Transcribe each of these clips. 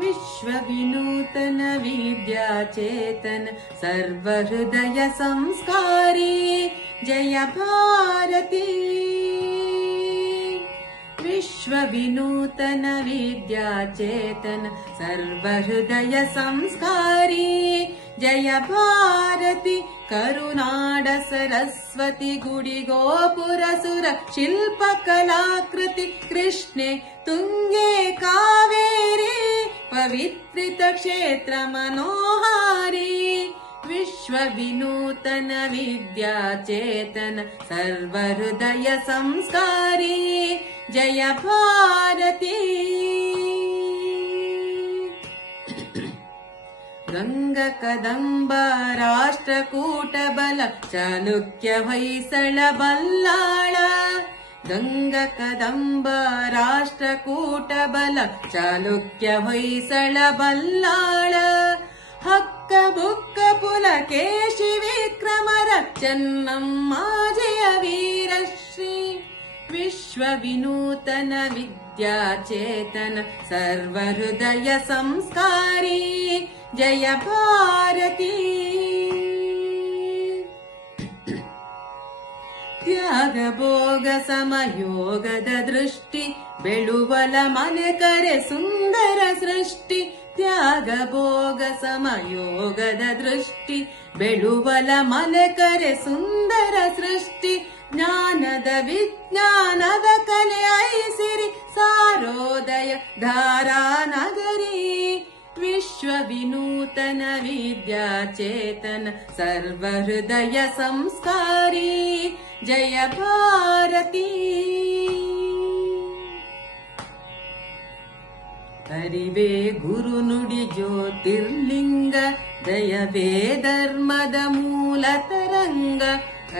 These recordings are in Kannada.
विश्वविनूतन विद्याचेतन सर्वहृदय संस्कारी जय भारती। विश्वविनूतन विद्याचेतन सर्वहृदय संस्कारी जय भारती। करुनाड सरस्वती गुडी गोपुर सुर शिल्पकलाकृति कृष्णे तुंगे कावेरी पवित्रित क्षेत्र मनोहारी। विश्वविनूतन विद्याचेतन सर्वहृदय संस्कारी जय भारती। गंग कदंब राष्ट्रकूट बल चालुक्य ಹೊಯ್ಸಳ ಬಲ್ಲಾಳ। ಗಂಗ ಕದಂಬ ರಾಷ್ಟ್ರಕೂಟ ಬಲ ಚಾಲುಕ್ಯ ಹೊಯ್ಸಳ ಬಲ್ಲಾಳ। ಹಕ್ಕ ಬುಕ್ಕ ಪುಲಕೇಶಿ ವಿಕ್ರಮರ ಚೆನ್ನಮ್ಮ ಜಯ ವೀರಶ್ರೀ। विश्वविनूतन विद्याचेतन सर्वहृदय संस्कारी जय भारती। त्याग भोग समयोगद दृष्टि बेळुवल मने करे सुंदर सृष्टि। त्याग भोग समयोगद दृष्टि बेळुवल मने करे सुंदर सृष्टि। ಜ್ಞಾನದ ವಿಜ್ಞಾನದ ಕಲೆ ಐಸಿರಿ ಸಾರೋದಯ ಧಾರಾನಗರಿ। ವಿಶ್ವವಿನೂತನ ವಿದ್ಯಾಚೇತನ ಸರ್ವಹೃದಯ ಸಂಸ್ಕಾರಿ ಜಯ ಭಾರತಿ। ಅರಿವೇ ಗುರು ನುಡಿ ಜ್ಯೋತಿರ್ಲಿಂಗ ದಯವೇ ಧರ್ಮದ ಮೂಲ ತರಂಗ।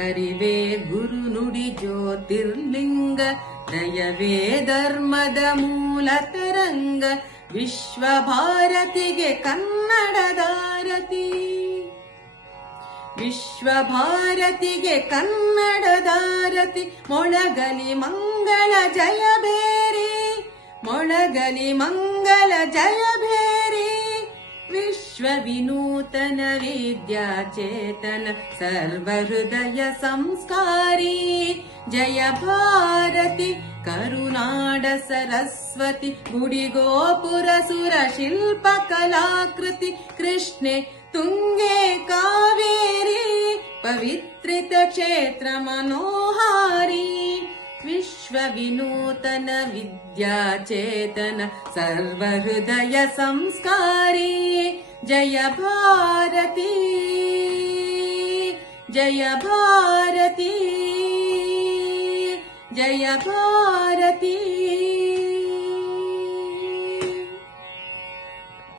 ಅರಿವೇ ಗುರು ನುಡಿ ಜ್ಯೋತಿರ್ಲಿಂಗ ದಯವೇ ಧರ್ಮದ ಮೂಲ ತರಂಗ। ವಿಶ್ವ ಭಾರತಿಗೆ ಕನ್ನಡದಾರತಿ। ವಿಶ್ವ ಭಾರತಿಗೆ ಕನ್ನಡದಾರತಿ। ಮೊಳಗಲಿ ಮಂಗಳ ಜಯ ಭೇರಿ ಮೊಳಗಲಿ ಮಂಗಳ ಜಯ ಭೇರಿ। विश्वविनूतन विद्याचेतन सर्वहृदय संस्कारी जय भारती। करुनाड सरस्वती गुडी गोपुर सुर शिल्पकलाकृति कृष्णे तुंगे कावेरी पवित्रित क्षेत्र मनोहारी। विश्वविनूतन विद्याचेतन सर्वहृदय संस्कारी जय भारती जय भारती जय भारती।